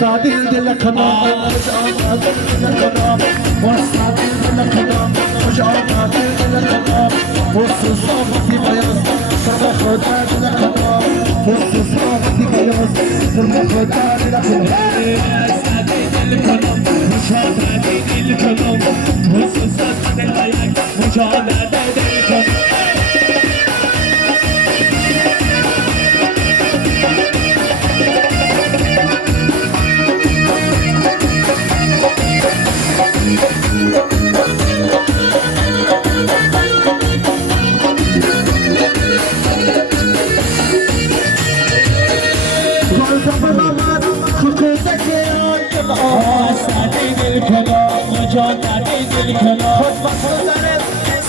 والصادق للقناة والصادق للقناة وجعلنا للقناة والصوصات في بياض صرخنا للقناة والصوصات في بياض صرخنا للقناة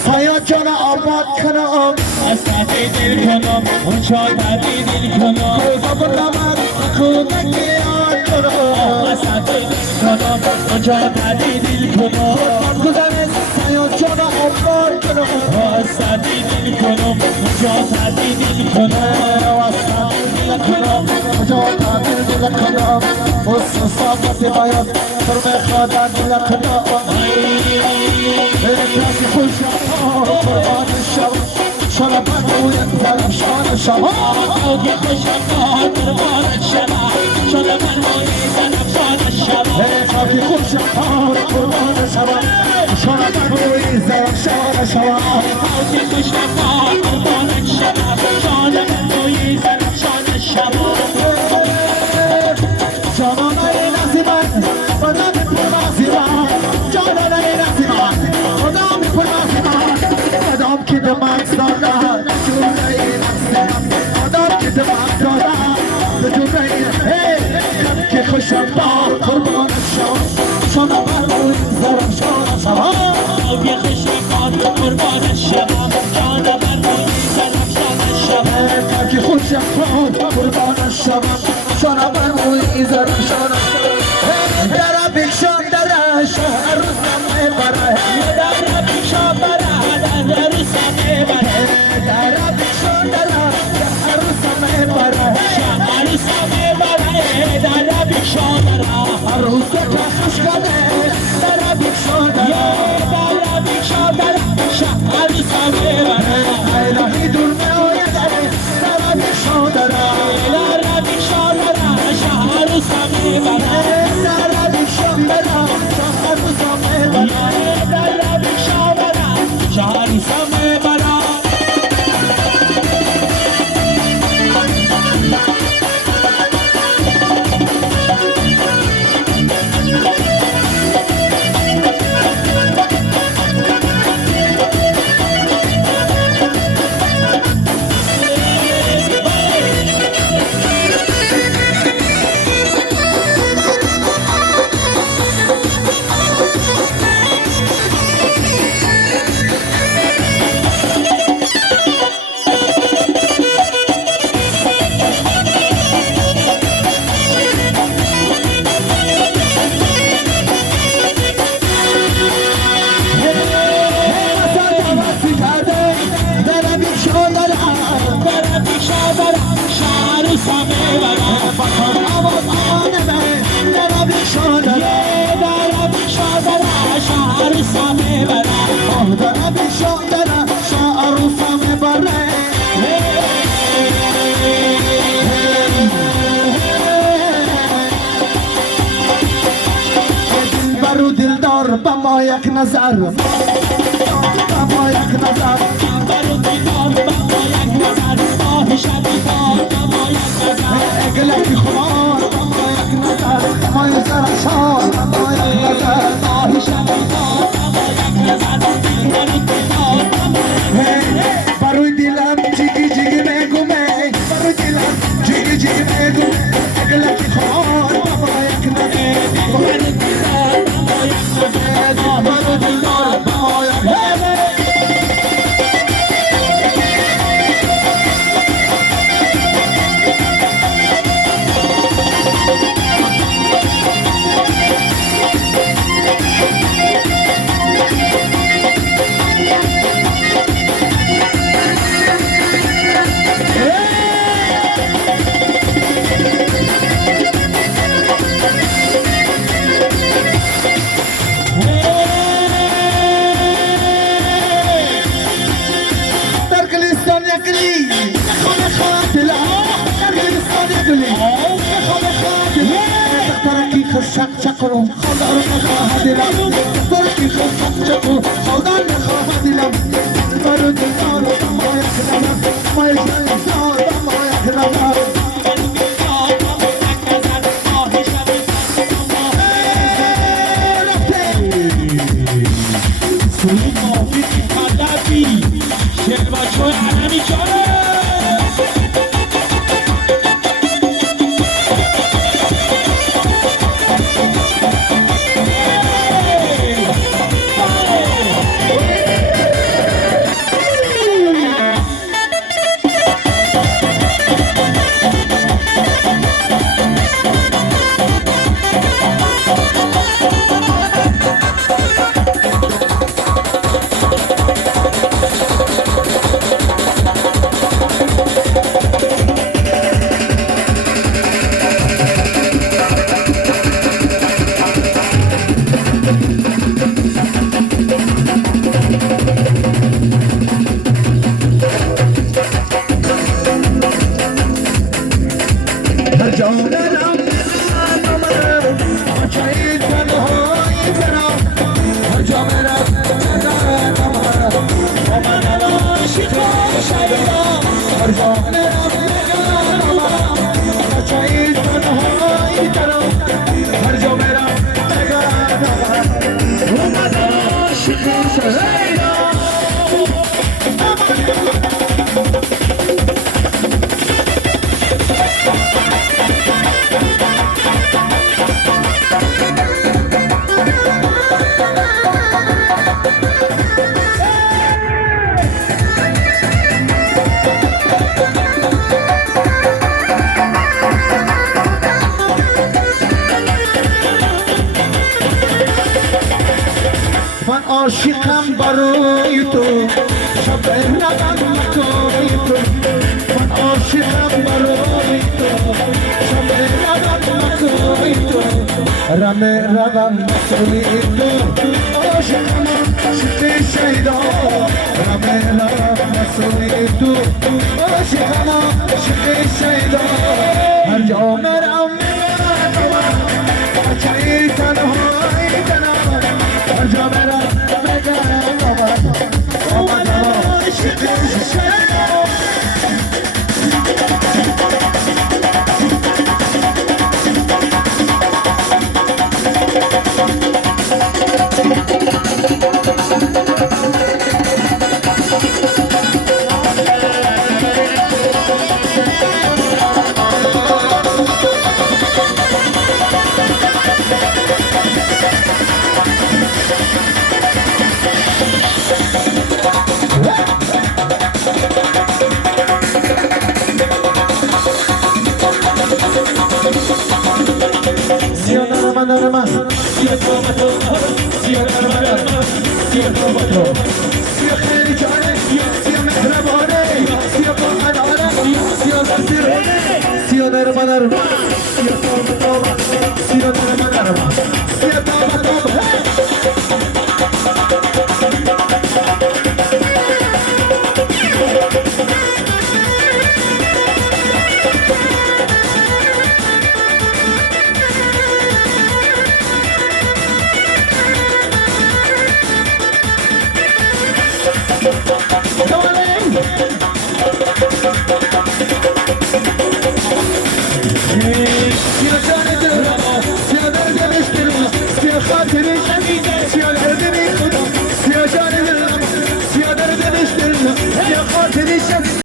سایه جان آباد کنم اساتی دل کنم اون شادی دل کنم کوزا بلامد کودکی آن کنم اساتی دل کنم اون شادی دل کنم گذاره سایه جان آباد کنم اساتی دل کنم اون شادی دل کنم اساتی دل کنم اون شادی دل کنم والصوصات باید فرم خدا دل کنم راكي كل شهر قربان الشر شربان ويكثر شان الشباب راكي كل شهر قربان الشباب شربان ويكثر شان الشباب راكي كل شهر قربان الشباب شربان ويكثر شان الشباب راكي كل شهر قربان الشباب شربان ويكثر شان الشباب جانانا لازمان بدنا نازمان جانانا لازمان آدم که دماغ دارد جوره آدم که دماغ دارد جوره که خوشم با قربان شام شما برای زرم شما که خوشم با قربان شما شما برای زرم شما که خوشم با قربان شما شما برای زرم شما در بیشان در شهر روزم برای در بیشان بما یک نظر بما یک نظر اقلك خمار بما یک نظر ما يزرع شار بما یک نظر بروی دلم شک چکو خدا رو نخواهد دیدم ترکی خود چکو خدا نخواهد دیدم برو دیدار و مایه کنم مایه کنم مایه کنم سوی مافی مقدسی شعر بچه های علمی جانه من عاشقم برای تو شب نبم مکای تو من عاشقم برای تو شب نبم مکای تو رمه روم مکای تو عاشقم عاشق شیدا رمه روم مکای تو عاشقم عاشق شیدا هر جا مرم بچه تنهایی کنم هر جا برم بگم آمد عاشق شیدا Narma, sia tomato, sia narma, sia tomato, sia khelijane, sia mehrabane, sia qanare, sia nasirane, sia narma, sia tomato, sia narma, sia tomato.